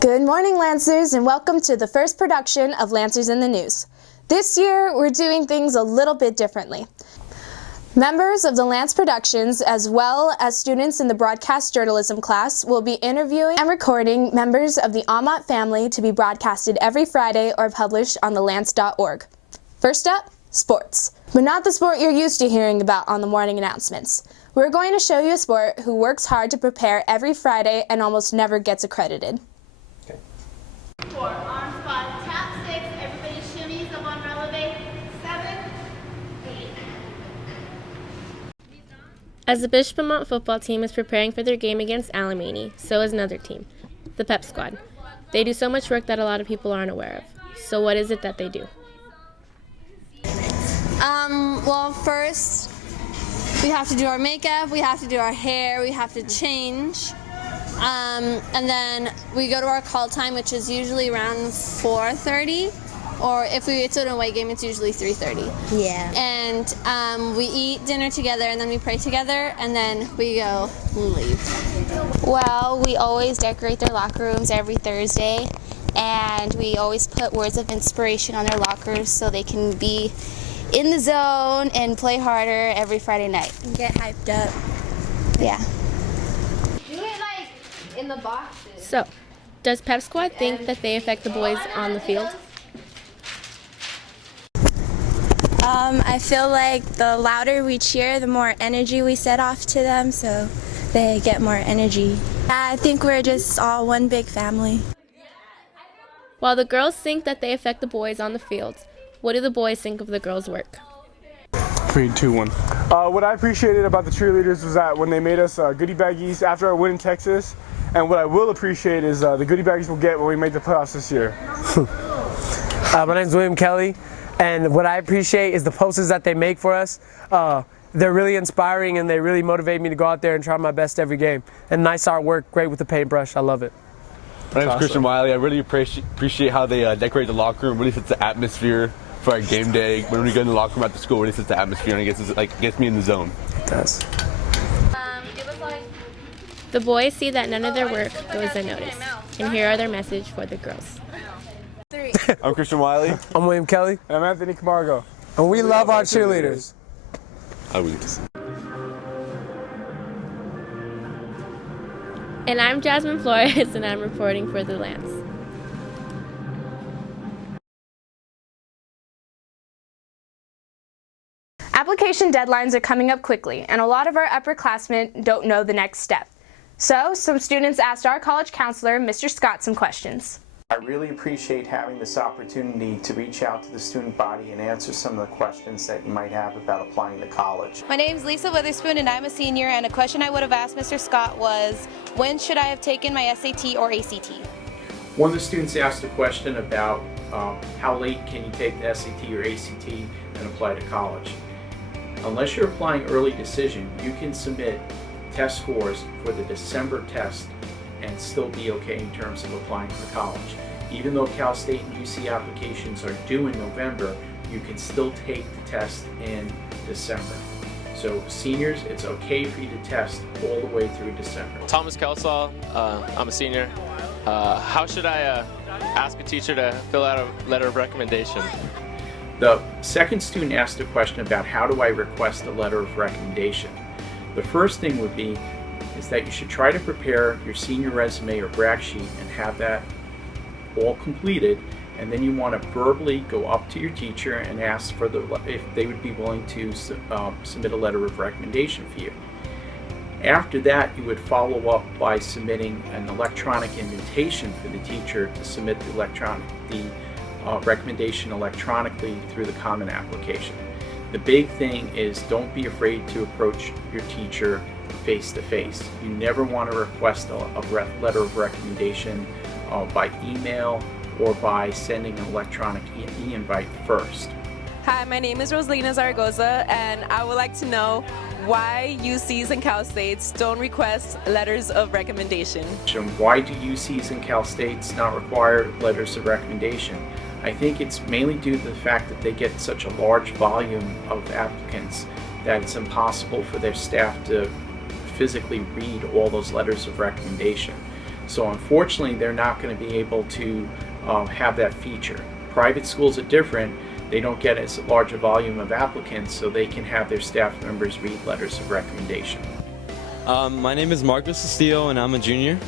Good morning, Lancers, and welcome to the first production of Lancers in the News. This year, we're doing things a little bit differently. Members of the Lance Productions, as well as students in the broadcast journalism class, will be interviewing and recording members of the Amont family to be broadcasted every Friday or published on thelance.org. First up, sports. But not the sport you're used to hearing about on the morning announcements. We're going to show you a sport who works hard to prepare every Friday and almost never gets accredited. Four, arm squat, tap 6, everybody shimmies up on releve, 7, 8. As the Bishop Amont football team is preparing for their game against Alamany, so is another team, the Pep Squad. They do so much work that a lot of people aren't aware of. So what is it that they do? Well, first, we have to do our makeup, we have to do our hair, we have to change. And then we go to our call time, which is usually around 4:30, or if it's an away game, it's usually 3:30. Yeah. And we eat dinner together, and then we pray together, and then we go leave. Well, we always decorate their locker rooms every Thursday, and we always put words of inspiration on their lockers so they can be in the zone and play harder every Friday night. Get hyped up. Yeah. In the boxes. So, does Pep Squad think that they affect the boys on the field? I feel like the louder we cheer, the more energy we set off to them, so they get more energy. I think we're just all one big family. While the girls think that they affect the boys on the field, what do the boys think of the girls' work? 3, 2, 1. What I appreciated about the cheerleaders was that when they made us goodie baggies after our win in Texas, and what I will appreciate is the goodie baggies we'll get when we make the playoffs this year. My name's William Kelly, and what I appreciate is the posters that they make for us. They're really inspiring, and they really motivate me to go out there and try my best every game. And nice artwork, great with the paintbrush. I love it. My name's Christian Wiley. I really appreciate how they decorate the locker room. Really sets the atmosphere for our game day. When we go in the locker room at the school, really sets the atmosphere, and it gets me in the zone. It does. The boys see that none of their work goes unnoticed, and here are their message for the girls. I'm Christian Wiley. I'm William Kelly. And I'm Anthony Camargo. And we love our cheerleaders. And I'm Jasmine Flores, and I'm reporting for the Lance. Application deadlines are coming up quickly, and a lot of our upperclassmen don't know the next step. So, some students asked our college counselor, Mr. Scott, some questions. I really appreciate having this opportunity to reach out to the student body and answer some of the questions that you might have about applying to college. My name's Lisa Witherspoon and I'm a senior, and a question I would have asked Mr. Scott was, when should I have taken my SAT or ACT? One of the students asked a question about how late can you take the SAT or ACT and apply to college. Unless you're applying early decision, you can submit test scores for the December test and still be okay in terms of applying for college. Even though Cal State and UC applications are due in November, you can still take the test in December. So seniors, it's okay for you to test all the way through December. Thomas Kelsall, I'm a senior. How should I ask a teacher to fill out a letter of recommendation? The second student asked a question about how do I request a letter of recommendation. The first thing would be is that you should try to prepare your senior resume or brag sheet and have that all completed, and then you want to verbally go up to your teacher and ask for if they would be willing to submit a letter of recommendation for you. After that, you would follow up by submitting an electronic invitation for the teacher to submit the recommendation electronically through the Common Application. The big thing is don't be afraid to approach your teacher face to face. You never want to request a letter of recommendation by email or by sending an electronic e-invite first. Hi, my name is Rosalina Zaragoza, and I would like to know why UCs and Cal States don't request letters of recommendation. Why do UCs and Cal States not require letters of recommendation? I think it's mainly due to the fact that they get such a large volume of applicants that it's impossible for their staff to physically read all those letters of recommendation. So unfortunately, they're not going to be able to have that feature. Private schools are different. They don't get as large a volume of applicants, so they can have their staff members read letters of recommendation. My name is Marcus Castillo and I'm a junior.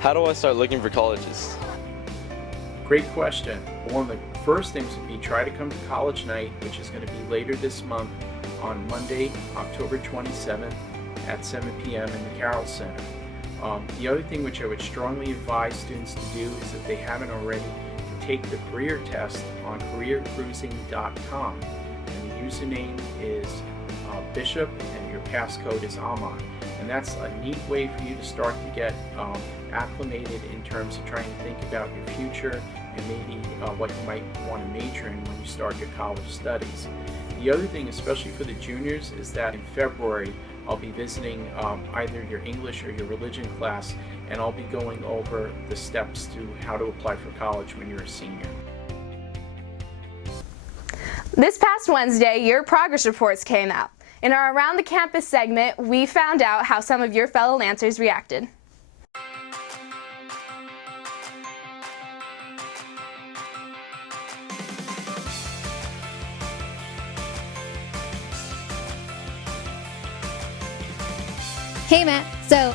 How do I start looking for colleges? Great question. One of the first things would be try to come to college night, which is going to be later this month on Monday, October 27th at 7 p.m. in the Carroll Center. The other thing which I would strongly advise students to do is, if they haven't already, to take the career test on careercruising.com. And the username is Bishop and your passcode is Amon. And that's a neat way for you to start to get acclimated in terms of trying to think about your future and maybe what you might want to major in when you start your college studies. The other thing, especially for the juniors, is that in February I'll be visiting either your English or your religion class, and I'll be going over the steps to how to apply for college when you're a senior. This past Wednesday, your progress reports came out. In our Around the Campus segment, we found out how some of your fellow Lancers reacted. Hey Matt, so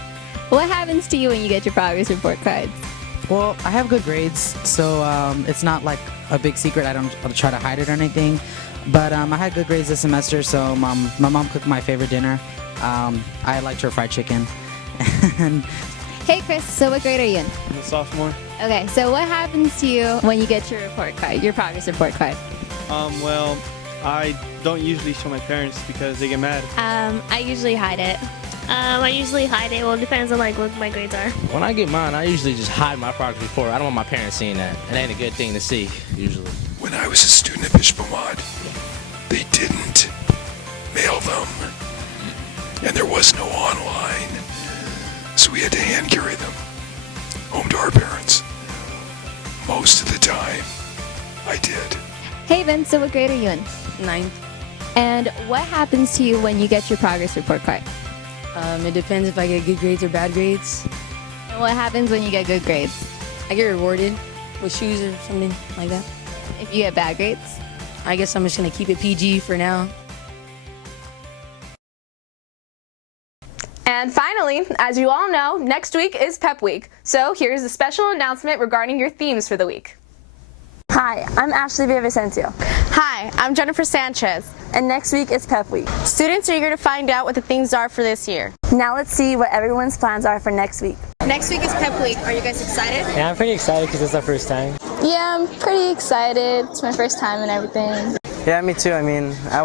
what happens to you when you get your progress report cards? Well, I have good grades, so it's not like a big secret. I don't try to hide it or anything. But I had good grades this semester, so my mom cooked my favorite dinner. I liked her fried chicken. Hey Chris, so what grade are you in? I'm a sophomore. Okay, so what happens to you when you get your report card, your progress report card? Well, I don't usually show my parents because they get mad. I usually hide it. I usually hide it. Well, it depends on like what my grades are. When I get mine, I usually just hide my progress report. I don't want my parents seeing that. It ain't a good thing to see, usually. When I was a student at Bishop Ahmad, they didn't mail them, and there was no online, so we had to hand carry them home to our parents. Most of the time, I did. Hey Vince, so what grade are you in? 9th. And what happens to you when you get your progress report card? It depends if I get good grades or bad grades. And what happens when you get good grades? I get rewarded with shoes or something like that. If you get bad grades? I guess I'm just going to keep it PG for now. And finally, as you all know, next week is Pep Week. So here's a special announcement regarding your themes for the week. Hi, I'm Ashley Villavicencio. Hi, I'm Jennifer Sanchez. And next week is Pep Week. Students are eager to find out what the themes are for this year. Now let's see what everyone's plans are for next week. Next week is Pep Week. Are you guys excited? Yeah, I'm pretty excited because it's our first time. Yeah, I'm pretty excited. It's my first time and everything. Yeah, me too. I mean, I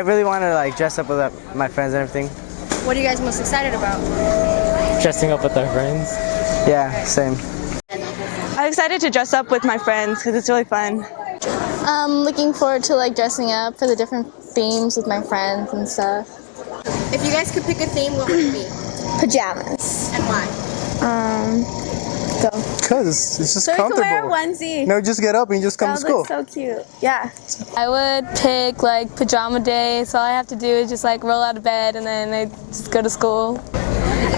really wanted to like dress up with my friends and everything. What are you guys most excited about? Dressing up with our friends. Yeah, same. I'm excited to dress up with my friends because it's really fun. Looking forward to like dressing up for the different themes with my friends and stuff. If you guys could pick a theme, what would it be? Pajamas. And why? Go. Because it's just so comfortable. So you can wear a onesie. No, just get up and you just come to school. That looks so cute. Yeah. I would pick like pajama day, so all I have to do is just like roll out of bed and then I just go to school.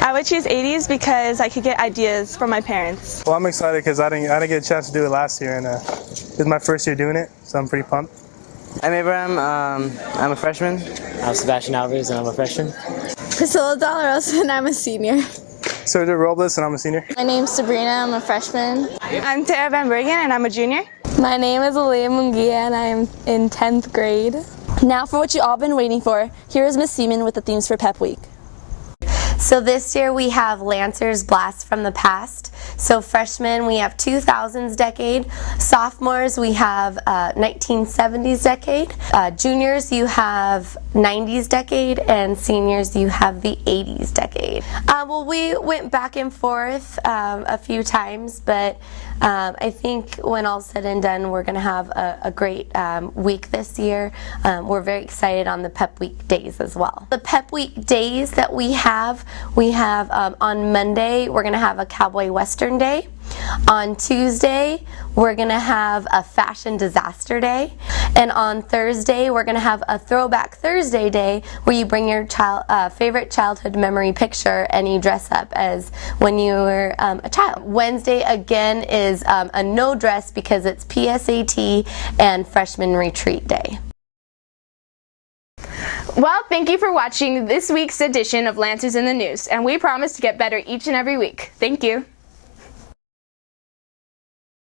I would choose 80s because I could get ideas from my parents. Well, I'm excited because I didn't get a chance to do it last year, and it's my first year doing it, so I'm pretty pumped. I'm Abraham. I'm a freshman. I'm Sebastian Alvarez, and I'm a freshman. Priscilla Dolarosa, and I'm a senior. Sergio Robles, and I'm a senior. My name's Sabrina, I'm a freshman. I'm Tara Van Bergen, and I'm a junior. My name is Aaliyah Mungia, and I am in 10th grade. Now for what you've all been waiting for, here is Miss Seman with the themes for Pep Week. So this year we have Lancers Blast from the Past. So freshmen, we have 2000s decade. Sophomores, we have 1970s decade. Juniors, you have 90s decade. And seniors, you have the 80s decade. Well, we went back and forth a few times, but I think when all's said and done, we're going to have a great week this year. We're very excited on the Pep Week days as well. The Pep Week days that we have We have on Monday, we're going to have a Cowboy Western Day. On Tuesday, we're going to have a Fashion Disaster Day. And on Thursday, we're going to have a Throwback Thursday Day where you bring your favorite childhood memory picture and you dress up as when you were a child. Wednesday, again, is a no dress because it's PSAT and Freshman Retreat Day. Well, thank you for watching this week's edition of Lancers in the News, and we promise to get better each and every week. Thank you.